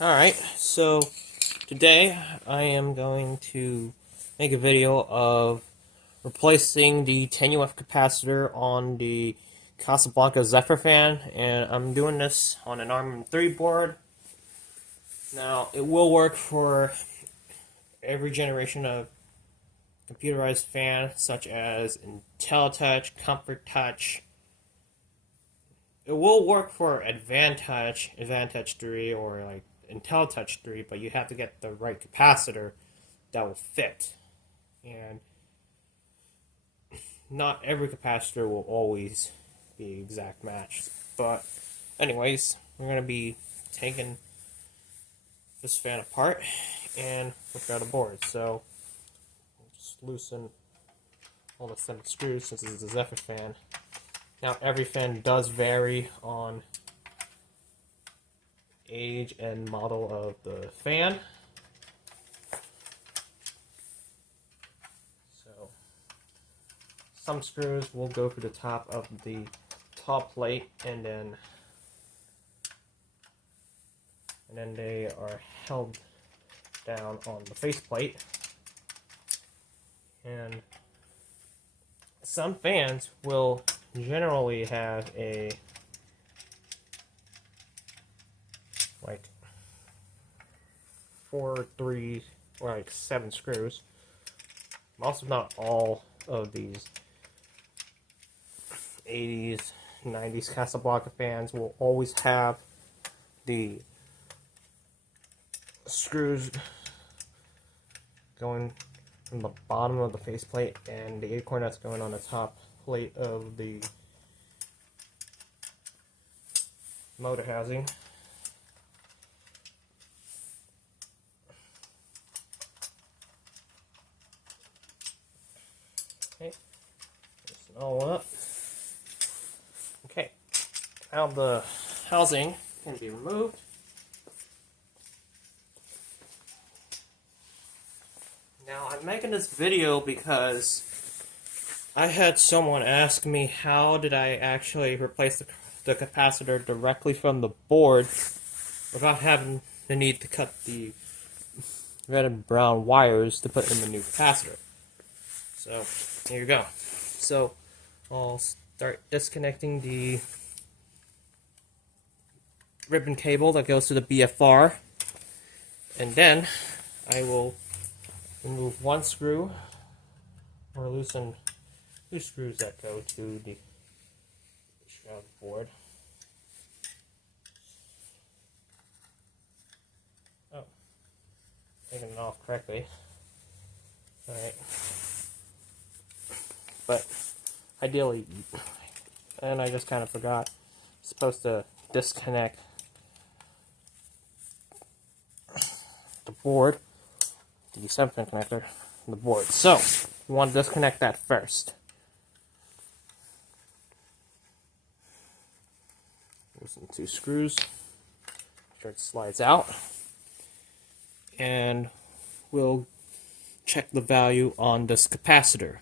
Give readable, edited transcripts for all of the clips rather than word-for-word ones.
Alright, so today I am going to make a video of replacing the 10 UF capacitor on the Casablanca Zephyr fan, and I'm doing this on an ARM 3 board. Now, it will work for every generation of computerized fan, such as InteliTouch, ComfortTouch. It will work for AdvanTouch 3, or like InteliTouch 3, but you have to get the right capacitor that will fit. And not every capacitor will always be exact match. But anyways, we're going to be taking this fan apart and look at the board. So just loosen all the thin screws since it's a Zephyr fan. Now every fan does vary on age and model of the fan. So some screws will go for the top of the top plate, and then they are held down on the faceplate. And some fans will generally have a like 4, 3, or like 7 screws. Most, if not all, of these 80s, 90s Casablanca fans will always have the screws going from the bottom of the faceplate and the acorn that's going on the top plate of the motor housing. Okay, loosen all up. Okay, now the housing can be removed. Now I'm making this video because I had someone ask me how did I actually replace the capacitor directly from the board without having the need to cut the red and brown wires to put in the new capacitor. So here you go. So I'll start disconnecting the ribbon cable that goes to the BFR, and then I will remove one screw or loosen 2 screws that go to the shroud board. Oh, taking it off correctly. Alright. But ideally, and I just kind of forgot, I'm supposed to disconnect the board, the 7-pin connector from the board. So, we want to disconnect that first. Loosen 2 screws, make sure it slides out, and we'll check the value on this capacitor.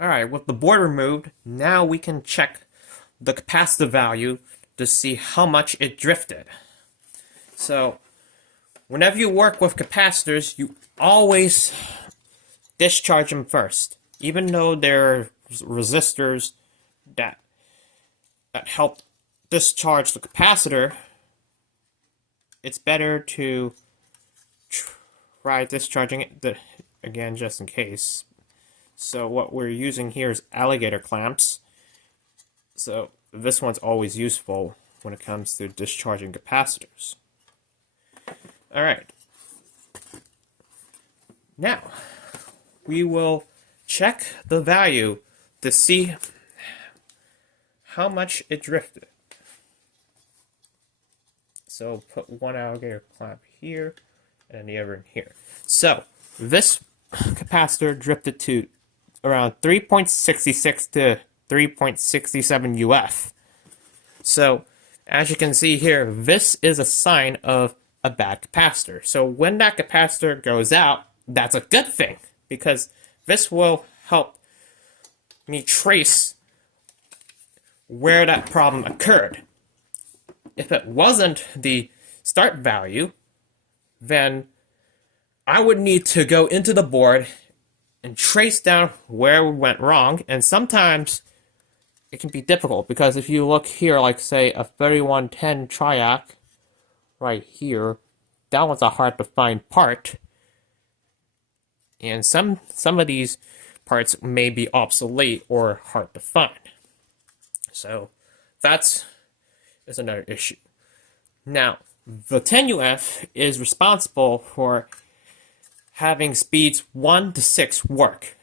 Alright, with the board removed, now we can check the capacitor value to see how much it drifted. So, whenever you work with capacitors, you always discharge them first. Even though there are resistors that help discharge the capacitor, it's better to try discharging it again just in case. So what we're using here is alligator clamps. So this one's always useful when it comes to discharging capacitors. Alright. Now, we will check the value to see how much it drifted. So put one alligator clamp here and the other in here. So this capacitor drifted to around 3.66 to 3.67 UF. So as you can see here, this is a sign of a bad capacitor. So when that capacitor goes out, that's a good thing, because this will help me trace where that problem occurred. If it wasn't the start value, then I would need to go into the board and trace down where we went wrong, and sometimes it can be difficult because if you look here, like say a 3110 triac right here, that was a hard to find part, and some of these parts may be obsolete or hard to find. So that's another issue. Now, the 10UF is responsible for having speeds 1 to 6 work,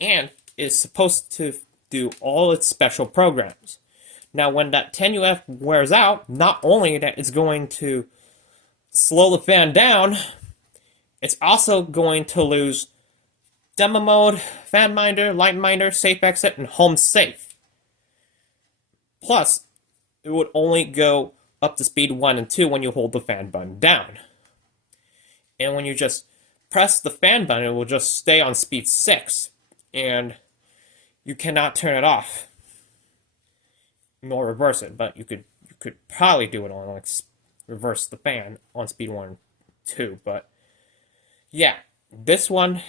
and is supposed to do all its special programs. Now, when that 10UF wears out, not only that it's going to slow the fan down, it's also going to lose demo mode, fan minder, light minder, safe exit, and home safe. Plus, it would only go up to speed 1 and 2 when you hold the fan button down. And when you just press the fan button, it will just stay on speed 6, and you cannot turn it off nor reverse it. But you could probably do it on like reverse the fan on speed 1 and 2. But yeah, this one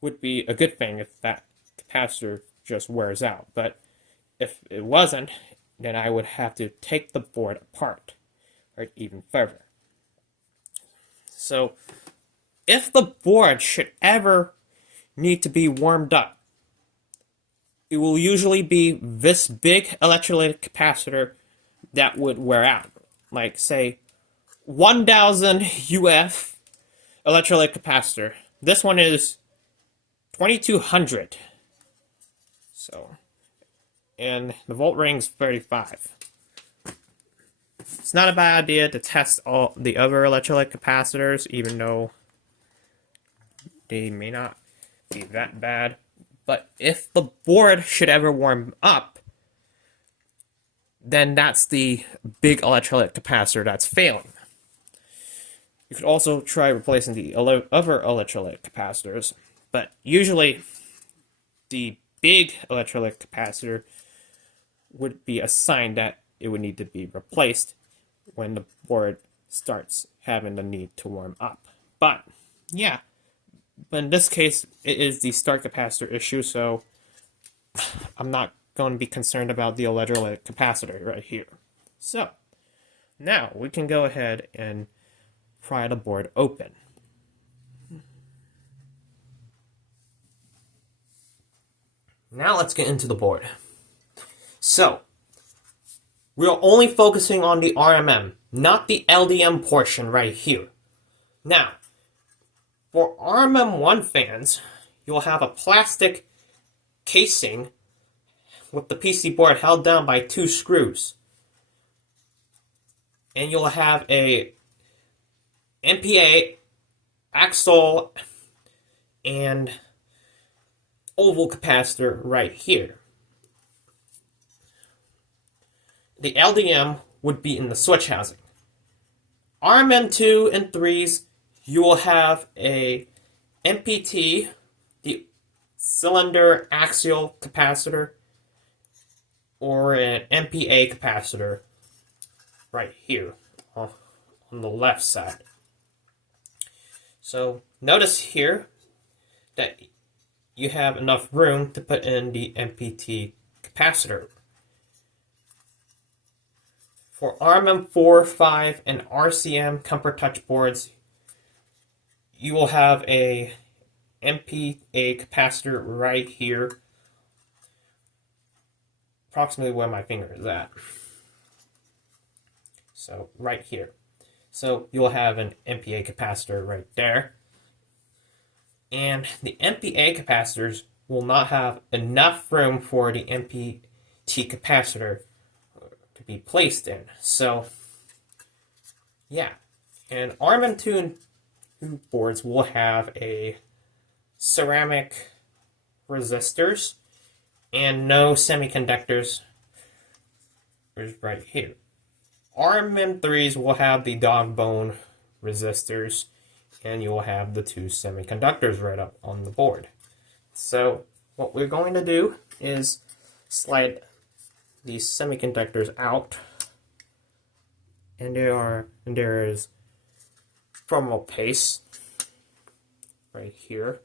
would be a good thing if that capacitor just wears out. But if it wasn't, then I would have to take the board apart, or even further. So, if the board should ever need to be warmed up, it will usually be this big electrolytic capacitor that would wear out. Like, say, 1000 UF electrolytic capacitor. This one is 2200. So, and the volt rating's 35. It's not a bad idea to test all the other electrolytic capacitors, even though they may not be that bad. But if the board should ever warm up, then that's the big electrolytic capacitor that's failing. You could also try replacing the other electrolytic capacitors, but usually the big electrolytic capacitor would be a sign that it would need to be replaced when the board starts having the need to warm up. But yeah, but in this case, it is the start capacitor issue, so I'm not going to be concerned about the electrolytic capacitor right here. So now we can go ahead and pry the board open. Now let's get into the board. So, we're only focusing on the RMM, not the LDM portion right here. Now, for RMM1 fans, you'll have a plastic casing with the PC board held down by 2 screws. And you'll have a MPA, axle, and oval capacitor right here. The LDM would be in the switch housing. RMM2 and 3s, you will have a MPT, the cylinder axial capacitor, or an MPA capacitor right here on the left side. So notice here that you have enough room to put in the MPT capacitor. For RMM4, 5, and RCM comfort touch boards, you will have a MPA capacitor right here, approximately where my finger is at. So right here. So you'll have an MPA capacitor right there. And the MPA capacitors will not have enough room for the MPT capacitor to be placed in. So, yeah. And RMM2 and boards will have a ceramic resistors and no semiconductors right here. RMM3s will have the dog bone resistors, and you will have the 2 semiconductors right up on the board. So what we're going to do is slide these semiconductors out, and there is thermal paste right here.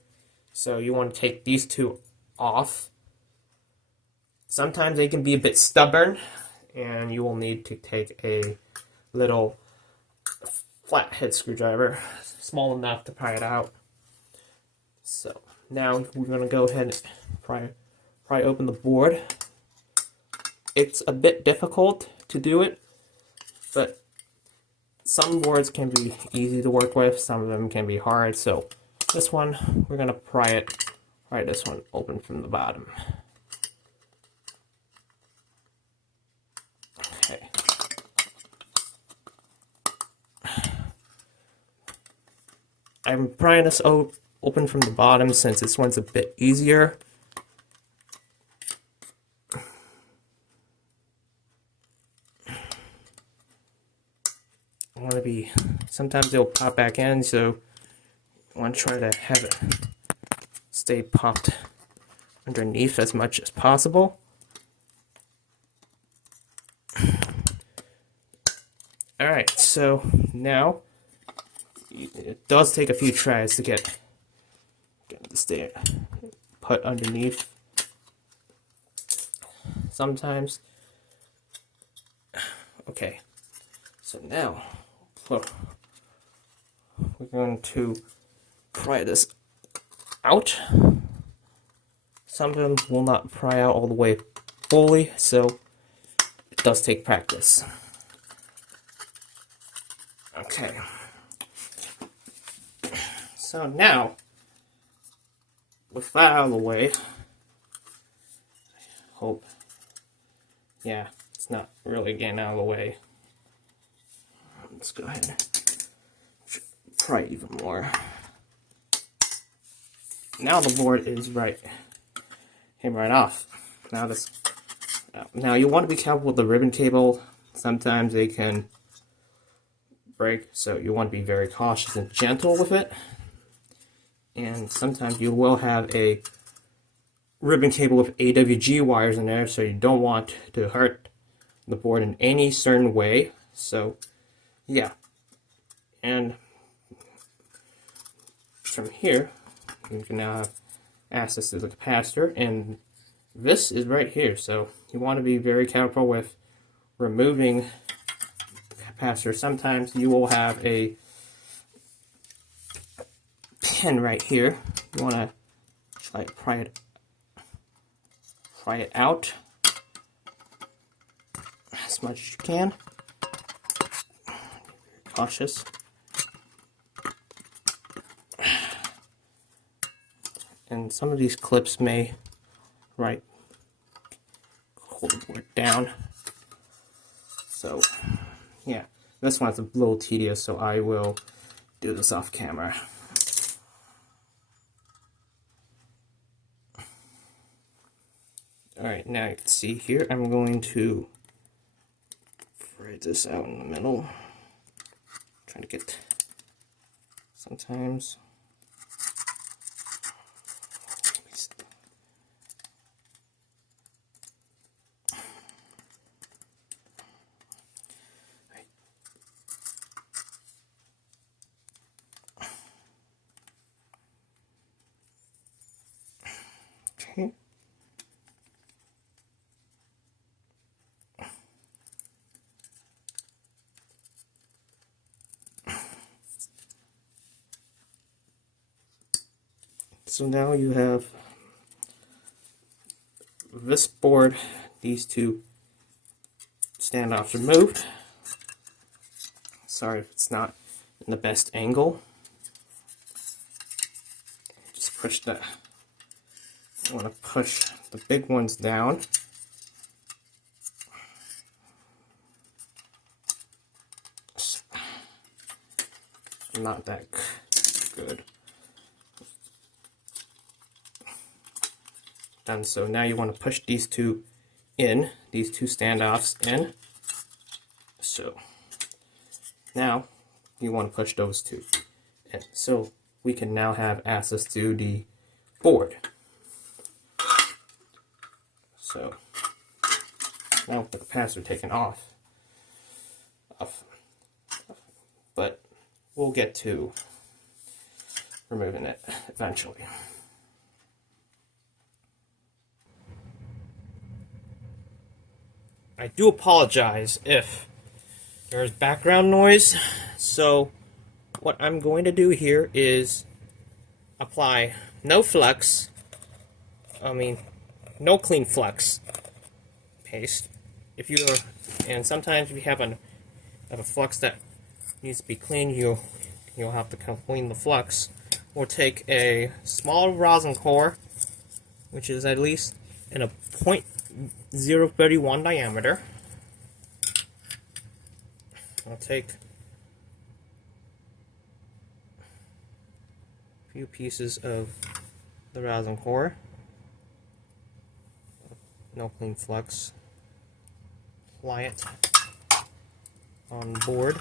So you want to take these two off. Sometimes they can be a bit stubborn, and you will need to take a little flathead screwdriver, small enough to pry it out. So now we're going to go ahead and pry open the board. It's a bit difficult to do it, but some boards can be easy to work with, some of them can be hard. So this one, we're going to pry this one open from the bottom. Okay. I'm prying this open from the bottom since this one's a bit easier. Sometimes they'll pop back in, so I want to try to have it stay popped underneath as much as possible. Alright, so now it does take a few tries to get this to put underneath. Sometimes. Okay, so now we're going to pry this out. Some of them will not pry out all the way fully, so it does take practice. Okay. So now, with that out of the way, yeah, it's not really getting out of the way. Let's go ahead and pry even more. Now the board is came right off. Now you want to be careful with the ribbon cable. Sometimes they can break, so you want to be very cautious and gentle with it. And sometimes you will have a ribbon cable with AWG wires in there, so you don't want to hurt the board in any certain way. So yeah, and from here you can now have access to the capacitor, and this is right here, so you want to be very careful with removing the capacitor. Sometimes you will have a pin right here. You want to try to pry it out as much as you can. Be cautious. And some of these clips may hold the board down. So yeah, this one's a little tedious, so I will do this off camera. Alright, now you can see here, I'm going to spread this out in the middle. Trying to get sometimes. Okay. So now you have this board, these two standoffs removed. Sorry if it's not in the best angle. Just push that. I want to push the big ones down. Not that good. Done. So now you want to push these two in, these two standoffs in. So now you want to push those two in. So we can now have access to the board. So now with the capacitor taken off, but we'll get to removing it eventually. I do apologize if there's background noise. So what I'm going to do here is apply no clean flux paste. And sometimes if you have a flux that needs to be cleaned, you'll have to clean the flux. We'll take a small rosin core, which is at least in a 0.031 diameter. I'll take a few pieces of the rosin core, no clean flux, apply it on the board.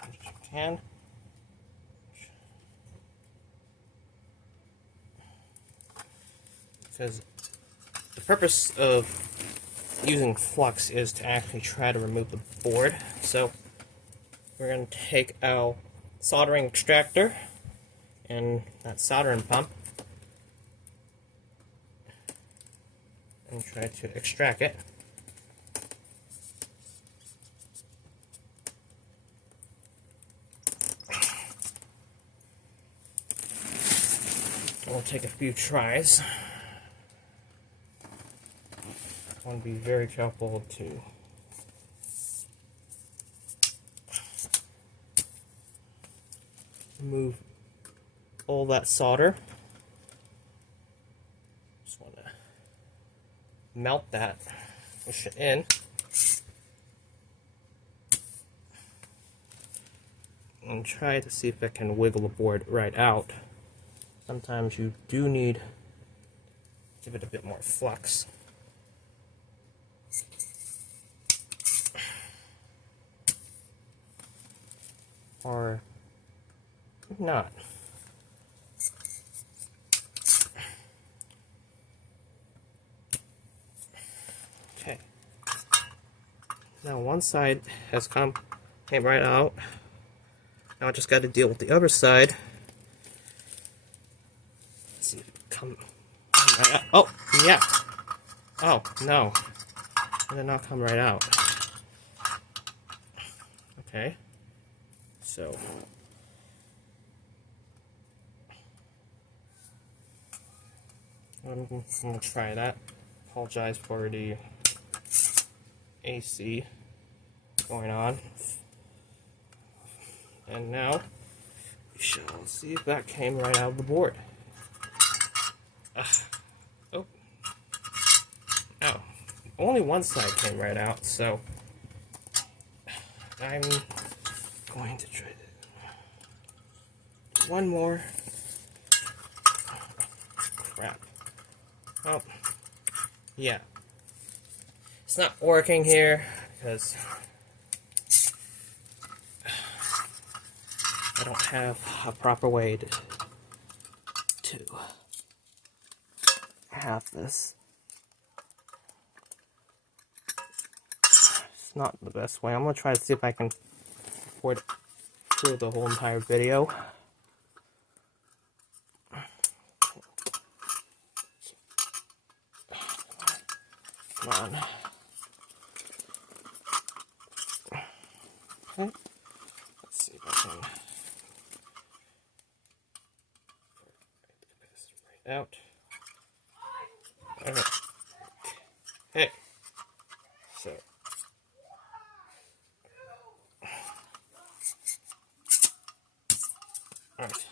As you can. Because the purpose of using flux is to actually try to remove the board. So we're going to take our soldering extractor and that soldering pump and try to extract it. We'll take a few tries. I want to be very careful to remove all that solder. Just want to melt that, push it in. And try to see if I can wiggle the board right out. Sometimes you do need to give it a bit more flux. Or not. Okay. Now one side came right out. Now I just got to deal with the other side. Let's see if it come right out. Oh, yeah. Oh, no. It did not come right out. Okay. So I'm going to try that. Apologize for the AC going on. And now we shall see if that came right out of the board. Oh. Only one side came right out, so I'm going to try one more. Crap. Oh, yeah. It's not working here because I don't have a proper way to have this. It's not the best way. I'm going to try to see if I can record through the whole entire video. Come on. Okay. Let's see if I can put this right out. Okay. Okay. So. Alright.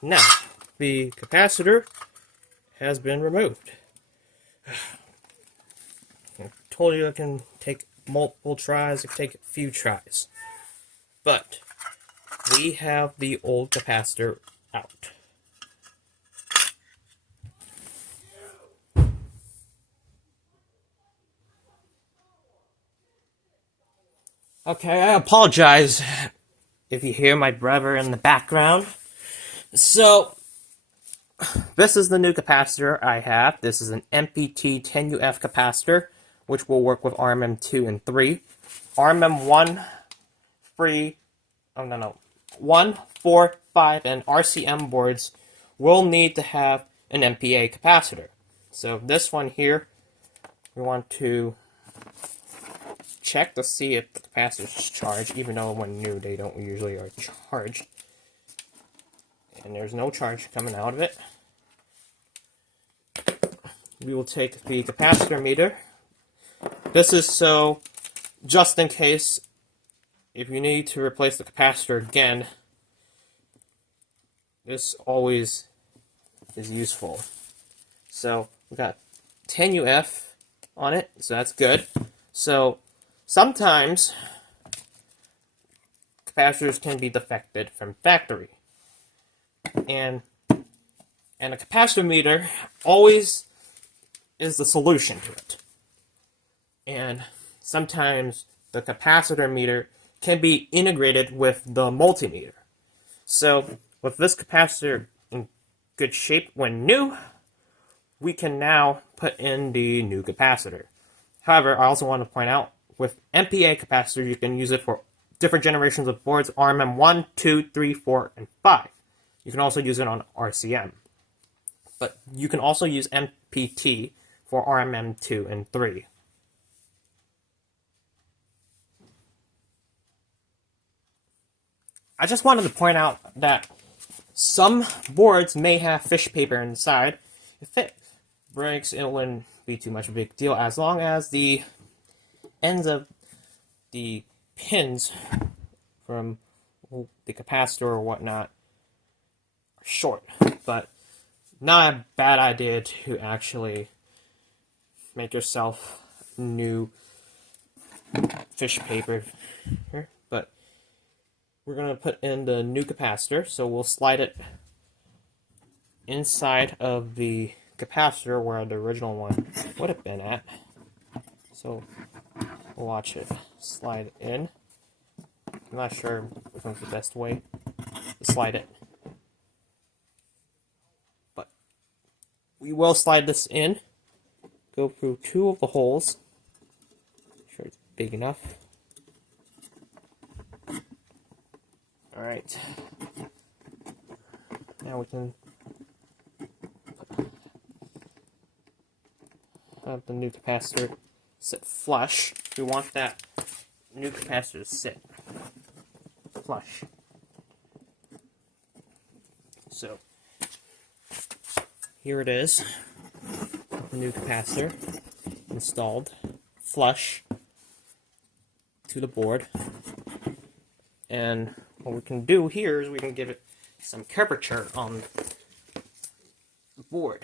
Now, the capacitor has been removed. I told you it can take multiple tries, it can take a few tries. But we have the old capacitor out. Okay, I apologize if you hear my brother in the background. So this is the new capacitor I have. This is an MPT 10UF capacitor, which will work with RMM2 and 3. RMM1, 3, oh no, 1, 4, 5, and RCM boards will need to have an MPA capacitor. So this one here, we want to check to see if the capacitor is charged, even though when new they don't usually are charged. And there's no charge coming out of it. We will take the capacitor meter. This is so, just in case, if you need to replace the capacitor again, this always is useful. So we got 10 UF on it, so that's good. So sometimes capacitors can be defected from factory. And a capacitor meter always is the solution to it. And sometimes the capacitor meter can be integrated with the multimeter. So with this capacitor in good shape when new, we can now put in the new capacitor. However, I also want to point out, with MPA capacitor, you can use it for different generations of boards, RMM 1, 2, 3, 4, and 5. You can also use it on RCM. But you can also use MPT for RMM 2 and 3. I just wanted to point out that some boards may have fish paper inside. If it breaks, it wouldn't be too much of a big deal, as long as the ends of the pins from the capacitor or whatnot are short. But not a bad idea to actually make yourself new fish paper here. But we're going to put in the new capacitor, so we'll slide it inside of the capacitor where the original one would have been at. So we'll watch it slide in. I'm not sure which one's the best way to slide it, but we will slide this in. Go through 2 of the holes. Make sure it's big enough. Alright. Now we can have the new capacitor sit flush. We want that new capacitor to sit flush. So here it is, the new capacitor installed flush to the board. And what we can do here is we can give it some curvature on the board.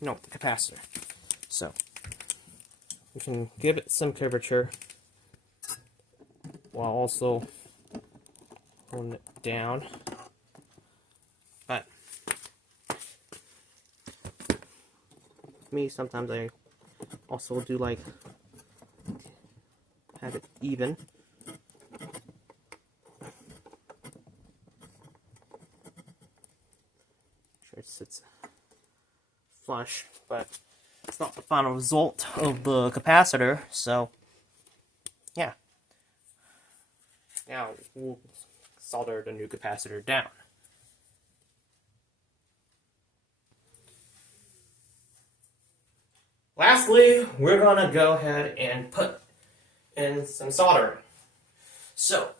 No, the capacitor. So we can give it some curvature while also pulling it down. But me, sometimes I also do like have it even. Sure it sits flush, but it's not the final result of the capacitor, so yeah. Now we'll solder the new capacitor down. Lastly, we're gonna go ahead and put in some soldering. So,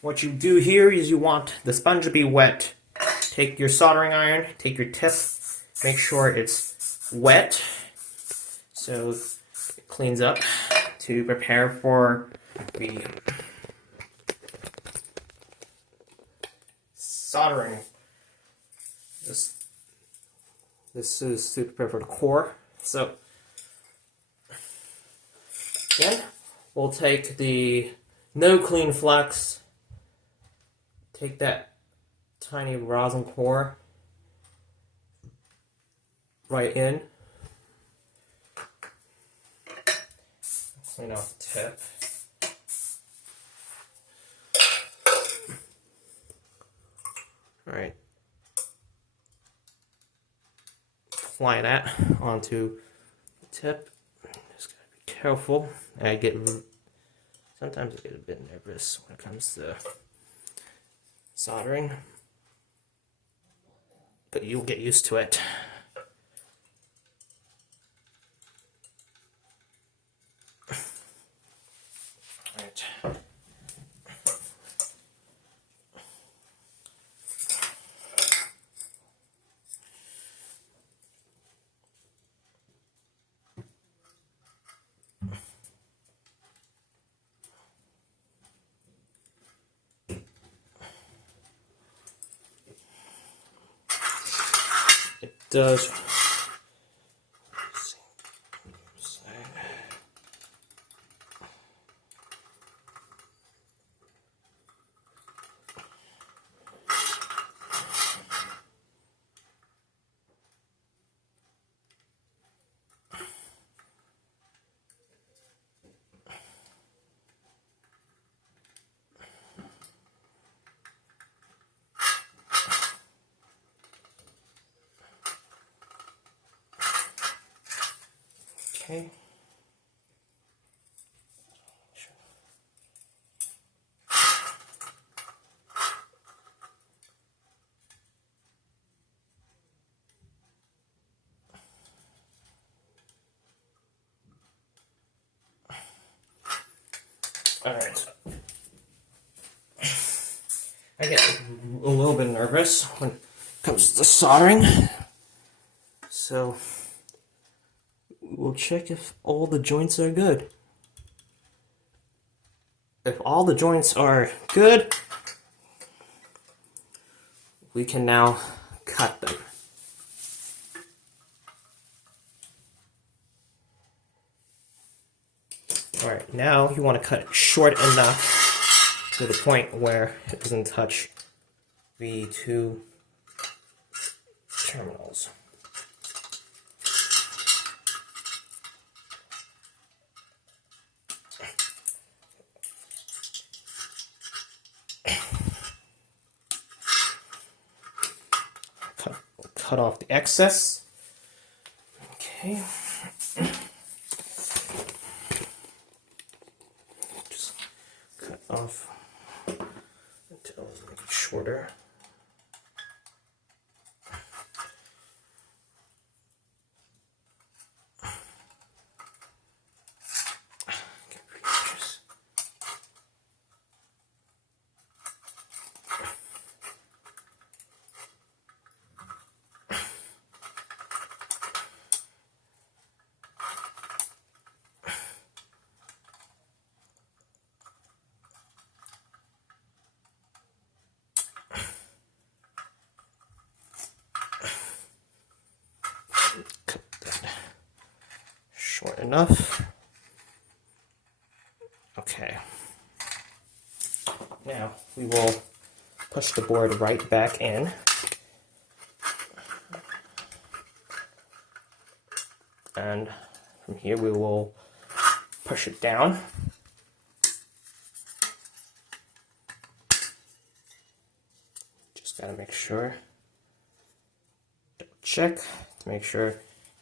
what you do here is you want the sponge to be wet. Take your soldering iron, take your tip, make sure it's wet so it cleans up to prepare for the soldering. This is to prepare for the core. So then we'll take the no clean flux, take that tiny rosin core right in, clean off the tip. Alright. Apply that onto the tip. Just gotta be careful. Sometimes I get a bit nervous when it comes to soldering, but you'll get used to it. Alright. It does. Okay. Alright. I get a little bit nervous when it comes to soldering. So we'll check if all the joints are good. If all the joints are good, we can now cut them. Alright, now you want to cut it short enough to the point where it doesn't touch the two terminals. Cut off the excess. Okay. Just cut off until make it shorter. Cut that short enough. Okay. Now we will push the board right back in. And from here we will push it down. Just gotta make sure, double check to make sure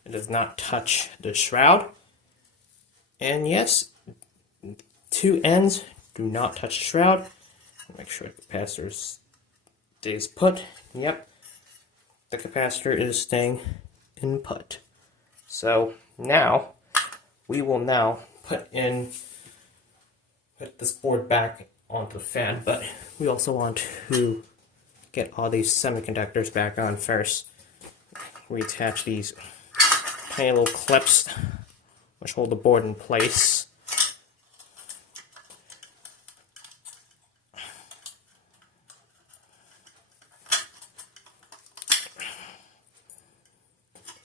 it does not touch the shroud. And yes, two ends do not touch the shroud. Make sure the capacitor stays put. Yep, the capacitor is staying in put. So now we will now put this board back onto the fan, but we also want to get all these semiconductors back on first. Reattach these tiny little clips which hold the board in place.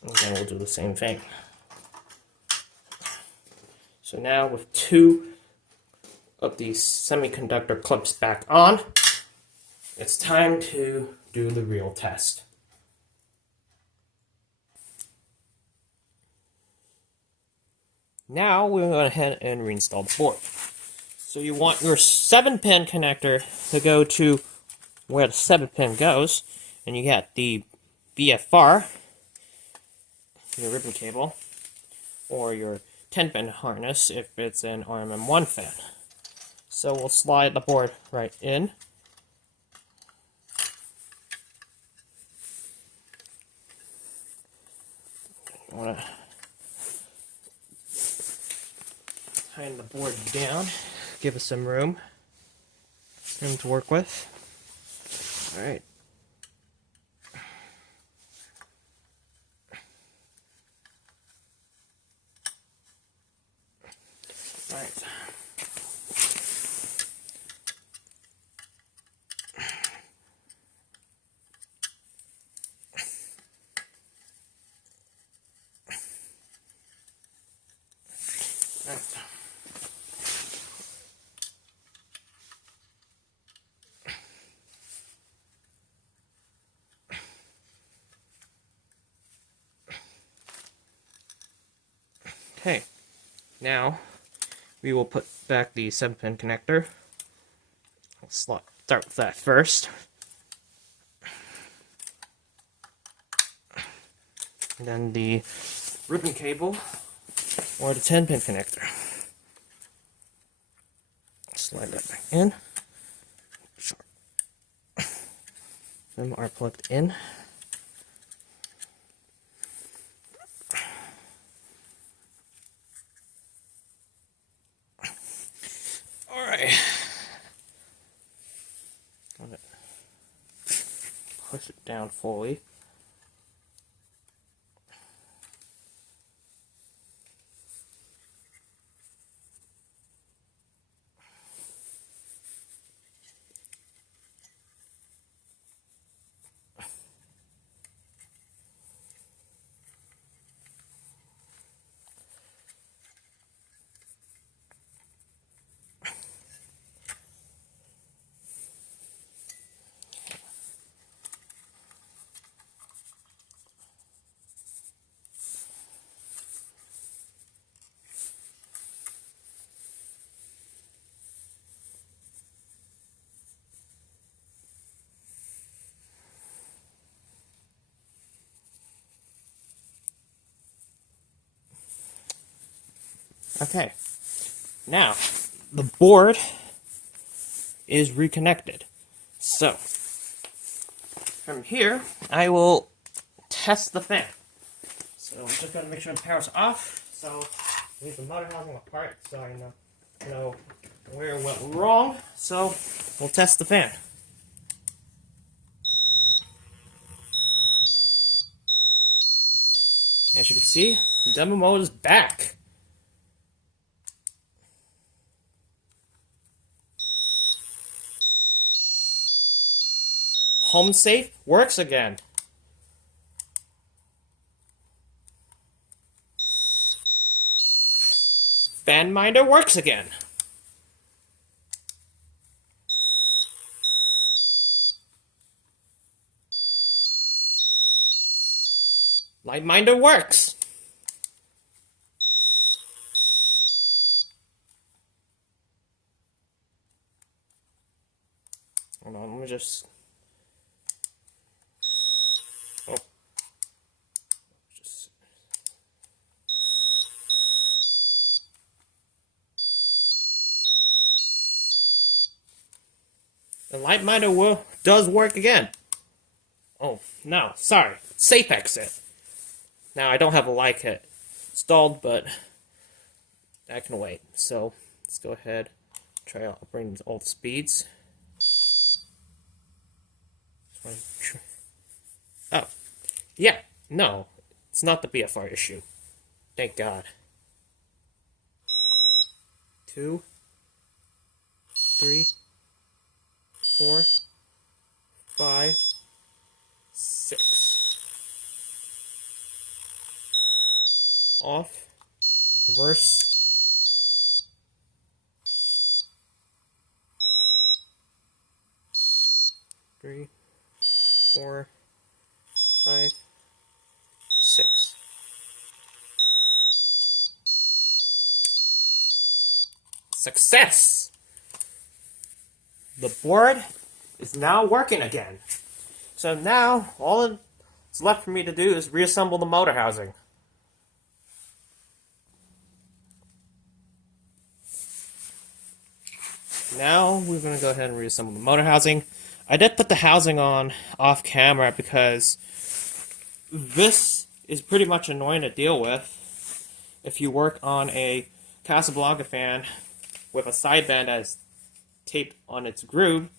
And then we'll do the same thing. So now with two of these semiconductor clips back on, it's time to do the real test. Now we're going to go ahead and reinstall the board. So you want your 7-pin connector to go to where the 7-pin goes, and you got the BFR, your ribbon cable, or your 10-pin harness if it's an RMM1 fan. So we'll slide the board right in. I want to tighten the board down, give us some room to work with. All right. All right. Okay, now we will put back the 7-pin connector. Let's start with that first. And then the ribbon cable or the 10-pin connector. Slide that back in. Them are plugged in. Alright. Push it down fully. Okay, now the board is reconnected. So, from here, I will test the fan. So, I'm just going to make sure the power's off. So, leave the motor housing apart so I know where it went wrong. So, we'll test the fan. As you can see, the demo mode is back. Home safe works again. Fan minder works again. Light minder works. Hold on, let me just... Oh. Just... The light minder does work again. Oh, no, sorry. Safe exit. Now, I don't have a light kit installed, but that can wait. So, let's go ahead, try out bring all the speeds. Oh, yeah, no, it's not the BFR issue. Thank God. 2, 3, 4, 5, 6. Off, reverse, 3, 4, 5, 6. Success! The board is now working again. So now, all that's left for me to do is reassemble the motor housing. Now we're going to go ahead and reassemble the motor housing. I did put the housing on off camera because this is pretty much annoying to deal with if you work on a Casablanca fan with a sideband that is taped on its groove,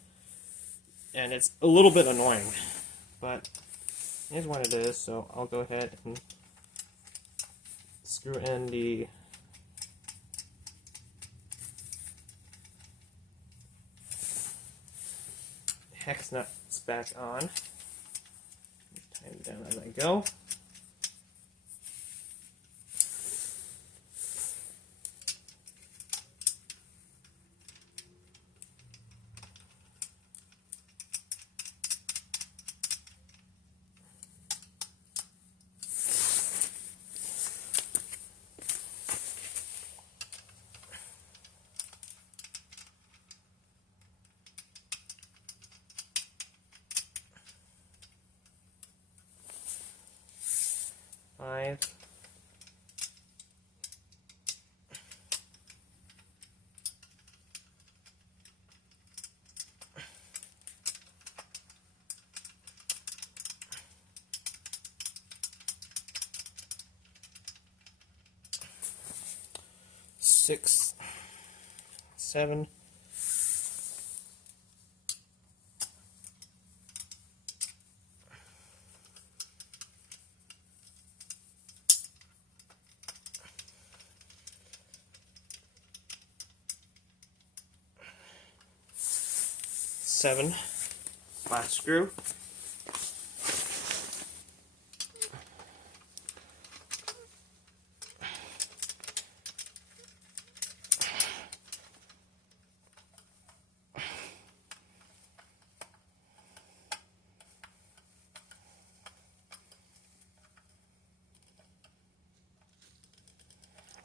and it's a little bit annoying. But here's what it is, so I'll go ahead and screw in the hex nuts back on. Tighten it down as I go. Five. Six, 7. Seven. Flat screw.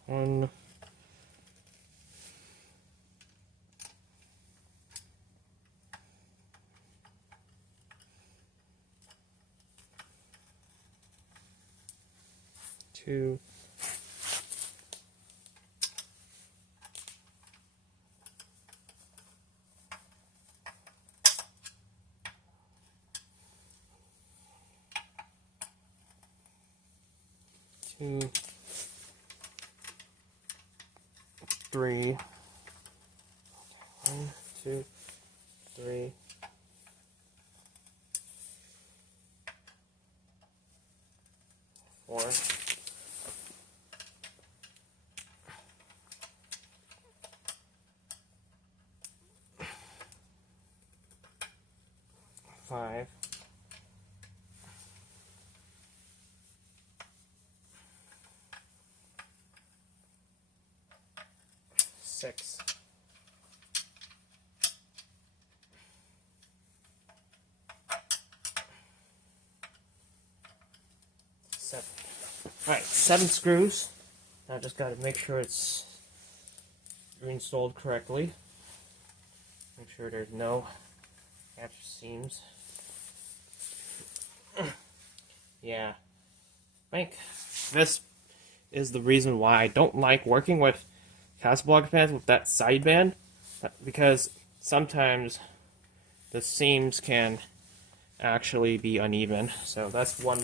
One. Two. Two. 3. 1, 2, 3. 4. 5. 6. 7. Alright, 7 screws. Now I just got to make sure it's reinstalled correctly. Make sure there's no capture seams. Yeah. I think this is the reason why I don't like working with Casablanca fans with that sideband, because sometimes the seams can actually be uneven. So that's one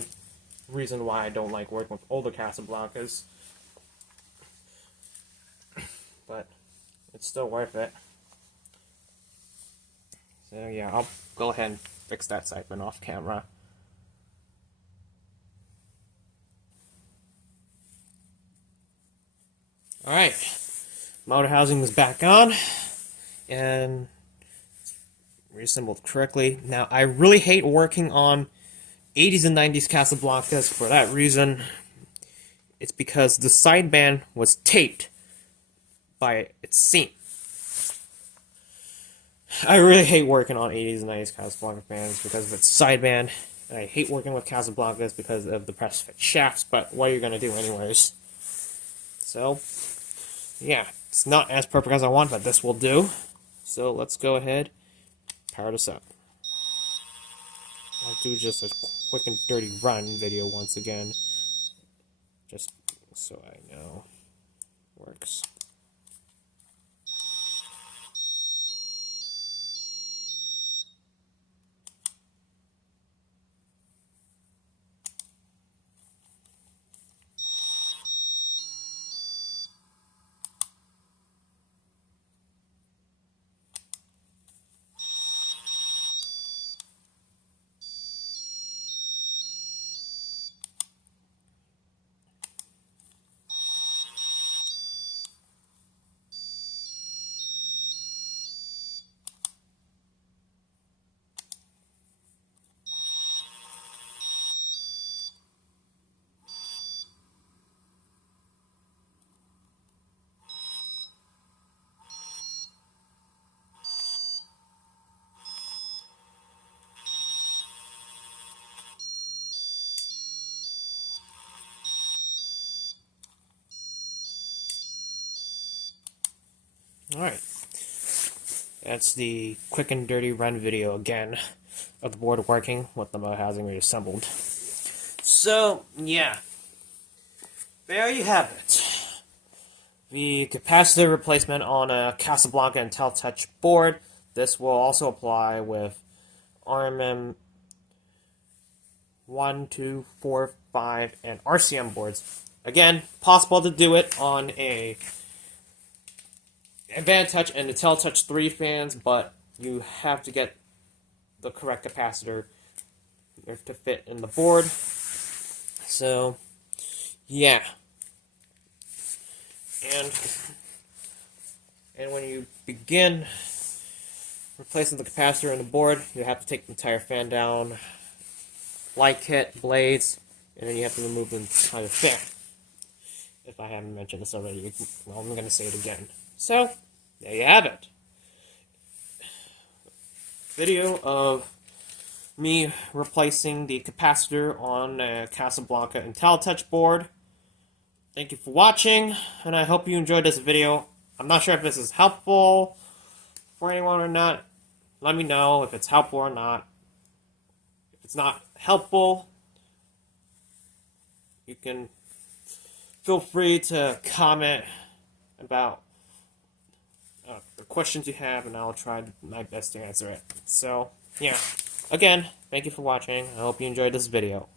reason why I don't like working with older Casablancas. But it's still worth it. So yeah, I'll go ahead and fix that sideband off camera. Alright, motor housing is back on, and reassembled correctly. Now, I really hate working on 80s and 90s Casablancas for that reason. It's because the sideband was taped by its seam. I really hate working on 80s and 90s Casablanca fans because of its sideband, and I hate working with Casablancas because of the press fit shafts, but what are you going to do anyways? So, yeah, it's not as perfect as I want, but this will do. So let's go ahead, power this up. I'll do just a quick and dirty run video once again, just so I know it works. Alright, that's the quick and dirty run video again of the board working with the housing reassembled. So, yeah, there you have it. The capacitor replacement on a Casablanca InteliTouch board. This will also apply with RMM 1, 2, 4, 5, and RCM boards. Again, possible to do it on a InteliTouch and InteliTouch 3 fans, but you have to get the correct capacitor to fit in the board. So, yeah. And when you begin replacing the capacitor in the board, you have to take the entire fan down, light kit, blades, and then you have to remove the entire fan. If I haven't mentioned this already, well, I'm going to say it again. So, there you have it. Video of me replacing the capacitor on a Casablanca InteliTouch board. Thank you for watching, and I hope you enjoyed this video. I'm not sure if this is helpful for anyone or not. Let me know if it's helpful or not. If it's not helpful, you can feel free to comment about the questions you have, and I'll try my best to answer it. So, yeah. Again, thank you for watching. I hope you enjoyed this video.